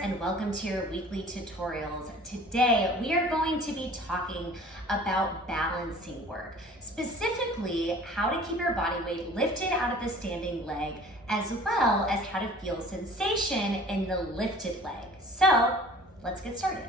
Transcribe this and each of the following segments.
and welcome to your weekly tutorials. Today we are going to be talking about balancing work, specifically how to keep your body weight lifted out of the standing leg, as well as how to feel sensation in the lifted leg. So let's get started.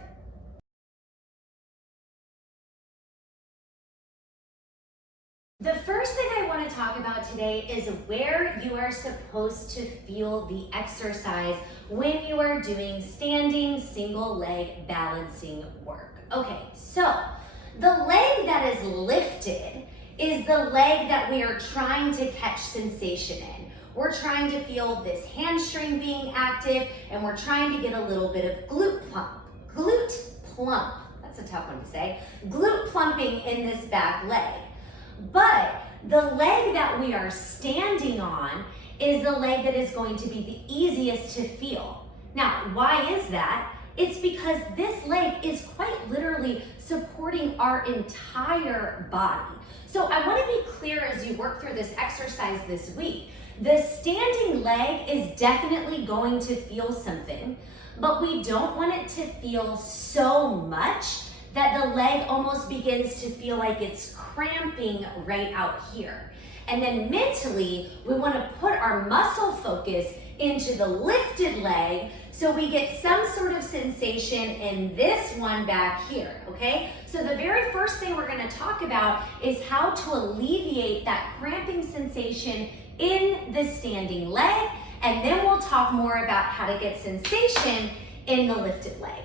The first thing I want to talk about today is where you are supposed to feel the exercise when you are doing standing single leg balancing work. Okay, so the leg that is lifted is the leg that we are trying to catch sensation in. We're trying to feel this hamstring being active, and we're trying to get a little bit of glute plump, that's a tough one to say, glute plumping in this back leg. But the leg that we are standing on is the leg that is going to be the easiest to feel. Now, why is that? It's because this leg is quite literally supporting our entire body. So I want to be clear as you work through this exercise this week. The standing leg is definitely going to feel something, but we don't want it to feel so much that the leg almost begins to feel like it's cramping right out here. And then mentally, we want to put our muscle focus into the lifted leg so we get some sort of sensation in this one back here, okay? So the very first thing we're going to talk about is how to alleviate that cramping sensation in the standing leg, and then we'll talk more about how to get sensation in the lifted leg.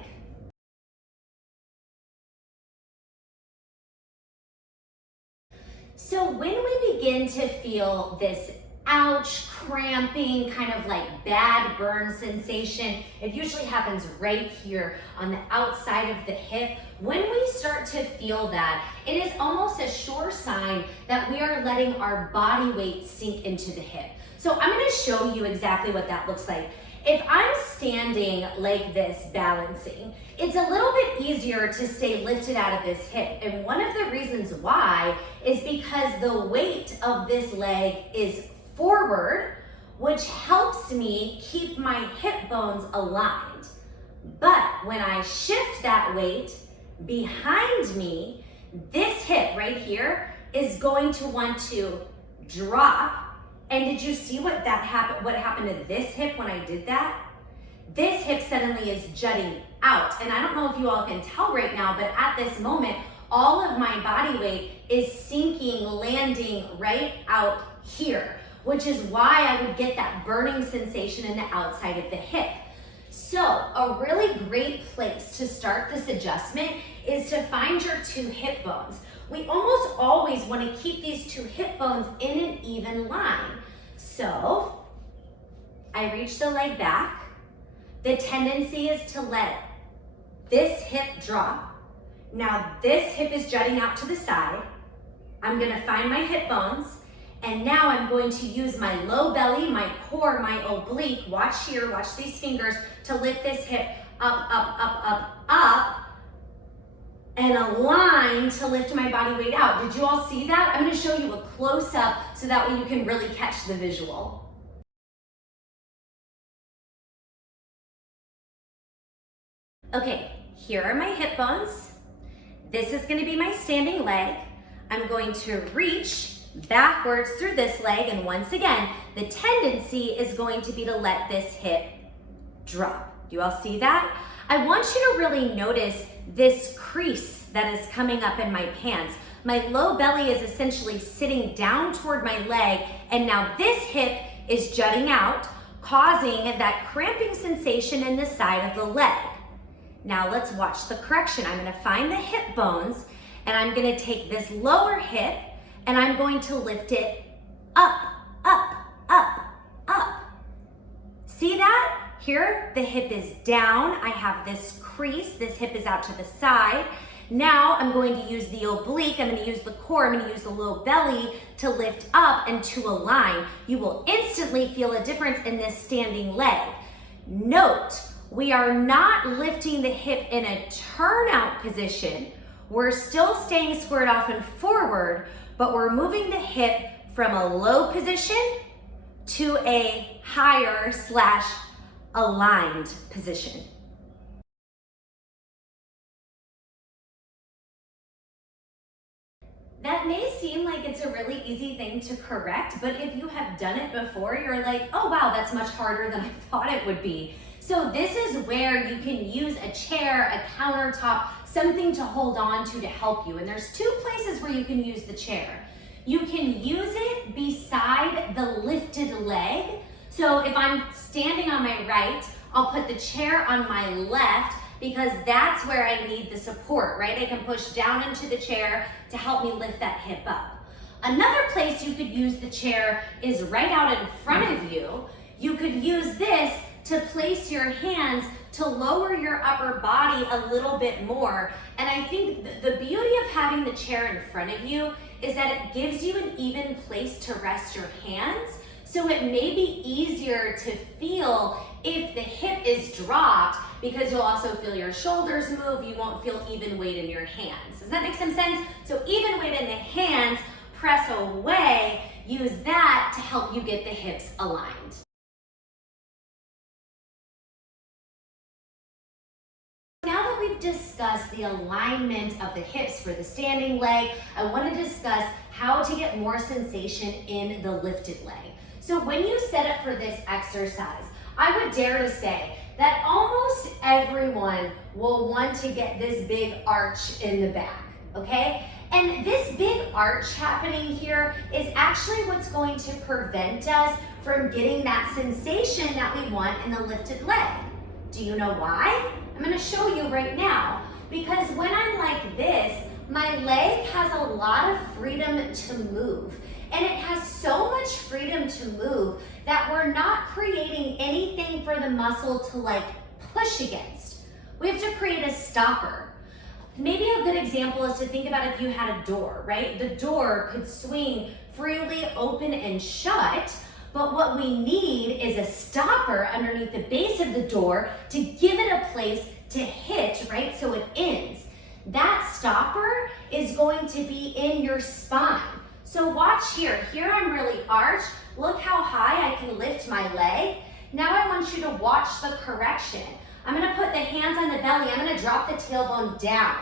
So when we begin to feel this ouch, cramping, kind of like bad burn sensation, it usually happens right here on the outside of the hip. When we start to feel that, it is almost a sure sign that we are letting our body weight sink into the hip. So I'm going to show you exactly what that looks like. If I'm standing like this balancing, it's a little bit easier to stay lifted out of this hip. And one of the reasons why is because the weight of this leg is forward, which helps me keep my hip bones aligned. But when I shift that weight behind me, this hip right here is going to want to drop. And did you see what happened to this hip when I did that? This hip suddenly is jutting out. And I don't know if you all can tell right now, but at this moment, all of my body weight is sinking, landing right out here, which is why I would get that burning sensation in the outside of the hip. So a really great place to start this adjustment is to find your two hip bones. We almost always want to keep these two hip bones in an even line. So I reach the leg back. The tendency is to let this hip drop. Now this hip is jutting out to the side. I'm going to find my hip bones, and now I'm going to use my low belly, my core, my oblique, watch here, watch these fingers, to lift this hip up, up, up, up, up, and align to lift my body weight out. Did you all see that? I'm going to show you a close-up so that way you can really catch the visual. Okay, here are my hip bones. This is going to be my standing leg. I'm going to reach backwards through this leg, and once again, the tendency is going to be to let this hip drop. Do you all see that? I want you to really notice this crease that is coming up in my pants. My low belly is essentially sitting down toward my leg, and now this hip is jutting out, causing that cramping sensation in the side of the leg. Now let's watch the correction. I'm going to find the hip bones, and I'm going to take this lower hip, and I'm going to lift it up, up, up, up. See that? Here, the hip is down. I have this crease. This hip is out to the side. Now I'm going to use the oblique. I'm going to use the core. I'm going to use the low belly to lift up and to align. You will instantly feel a difference in this standing leg. Note, we are not lifting the hip in a turnout position. We're still staying squared off and forward, but we're moving the hip from a low position to a higher / aligned position. That may seem like it's a really easy thing to correct, but if you have done it before, you're like, oh wow, that's much harder than I thought it would be. So this is where you can use a chair, a countertop, something to hold on to help you. And there's two places where you can use the chair. You can use it beside the lifted leg. So if I'm standing on my right, I'll put the chair on my left because that's where I need the support, right? I can push down into the chair to help me lift that hip up. Another place you could use the chair is right out in front of you. You could use this to place your hands to lower your upper body a little bit more. And I think the beauty of having the chair in front of you is that it gives you an even place to rest your hands. So it may be easier to feel if the hip is dropped because you'll also feel your shoulders move. You won't feel even weight in your hands. Does that make some sense? So even weight in the hands, press away, use that to help you get the hips aligned. Now that we've discussed the alignment of the hips for the standing leg, I want to discuss how to get more sensation in the lifted leg. So when you set up for this exercise, I would dare to say that almost everyone will want to get this big arch in the back, okay? And this big arch happening here is actually what's going to prevent us from getting that sensation that we want in the lifted leg. Do you know why? I'm gonna show you right now. Because when I'm like this, my leg has a lot of freedom to move. And it has so much freedom to move that we're not creating anything for the muscle to like push against. We have to create a stopper. Maybe a good example is to think about if you had a door, right? The door could swing freely open and shut, but what we need is a stopper underneath the base of the door to give it a place to hit, right? So it ends. That stopper is going to be in your spine. So watch here. Here I'm really arched. Look how high I can lift my leg. Now I want you to watch the correction. I'm gonna put the hands on the belly. I'm gonna drop the tailbone down.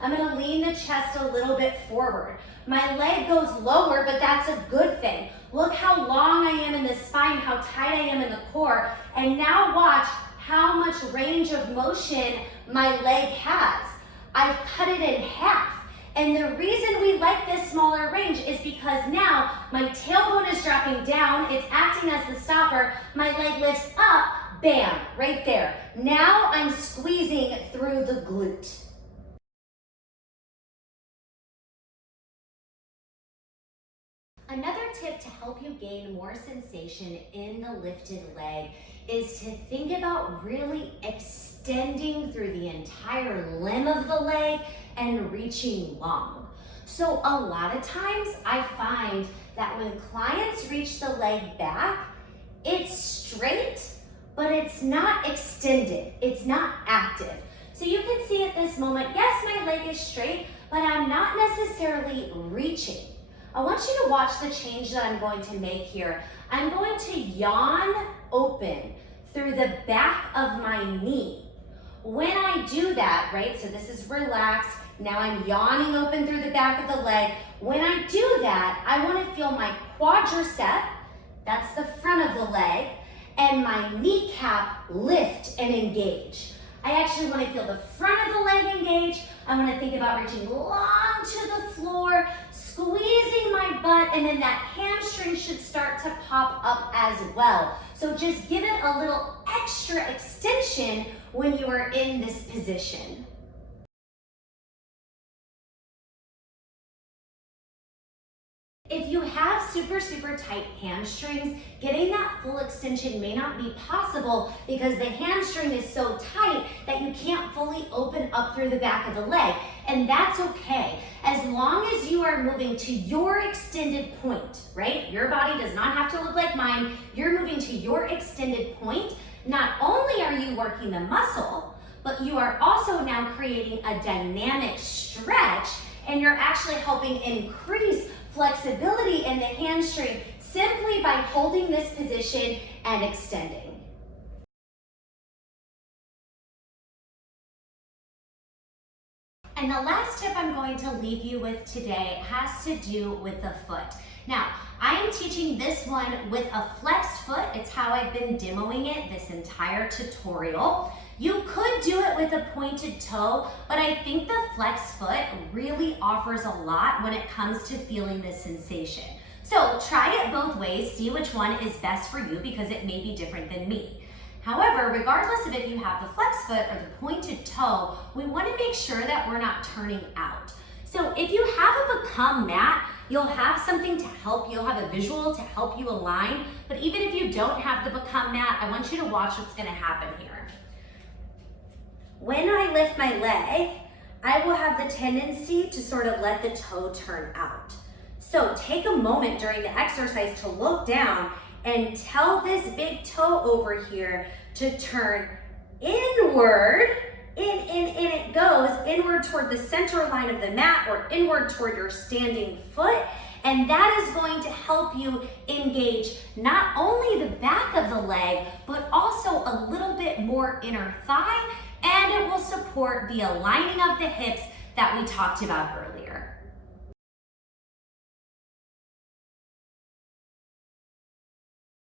I'm gonna lean the chest a little bit forward. My leg goes lower, but that's a good thing. Look how long I am in the spine, how tight I am in the core. And now watch how much range of motion my leg has. I've cut it in half. And the reason we like this smaller range is because now my tailbone is dropping down, it's acting as the stopper, my leg lifts up, bam, right there. Now I'm squeezing through the glute. Another tip to help you gain more sensation in the lifted leg is to think about really extending through the entire limb of the leg and reaching long. So a lot of times I find that when clients reach the leg back, it's straight, but it's not extended, it's not active. So you can see at this moment, yes, my leg is straight, but I'm not necessarily reaching. I want you to watch the change that I'm going to make here. I'm going to yawn open through the back of my knee. When I do that, right, so this is relaxed, now I'm yawning open through the back of the leg. When I do that, I want to feel my quadricep, that's the front of the leg, and my kneecap lift and engage. I actually want to feel the front of the leg engage. I want to think about reaching long to the floor, squeezing my butt, and then that hamstring should start to pop up as well. So just give it a little extra extension when you are in this position. If you have super tight hamstrings, getting that full extension may not be possible because the hamstring is so tight that you can't fully open up through the back of the leg. And that's okay, as long as you are moving to your extended point, right? Your body does not have to look like mine. You're moving to your extended point. Not only are you working the muscle, but you are also now creating a dynamic stretch, and you're actually helping increase flexibility in the hamstring simply by holding this position and extending. And the last tip I'm going to leave you with today has to do with the foot. Now, I am teaching this one with a flexed foot. It's how I've been demoing it this entire tutorial. You could do it with a pointed toe, but I think the flexed foot really offers a lot when it comes to feeling this sensation. So try it both ways, see which one is best for you because it may be different than me. However, regardless of if you have the flexed foot or the pointed toe, we want to make sure that we're not turning out. So if you have a Become mat, you'll have something to help, you'll have a visual to help you align, but even if you don't have the Become mat, I want you to watch what's going to happen here. When I lift my leg, I will have the tendency to sort of let the toe turn out. So take a moment during the exercise to look down and tell this big toe over here to turn inward. In it goes, inward toward the center line of the mat or inward toward your standing foot. And that is going to help you engage not only the back of the leg, but also a little bit more inner thigh, and it will support the aligning of the hips that we talked about earlier.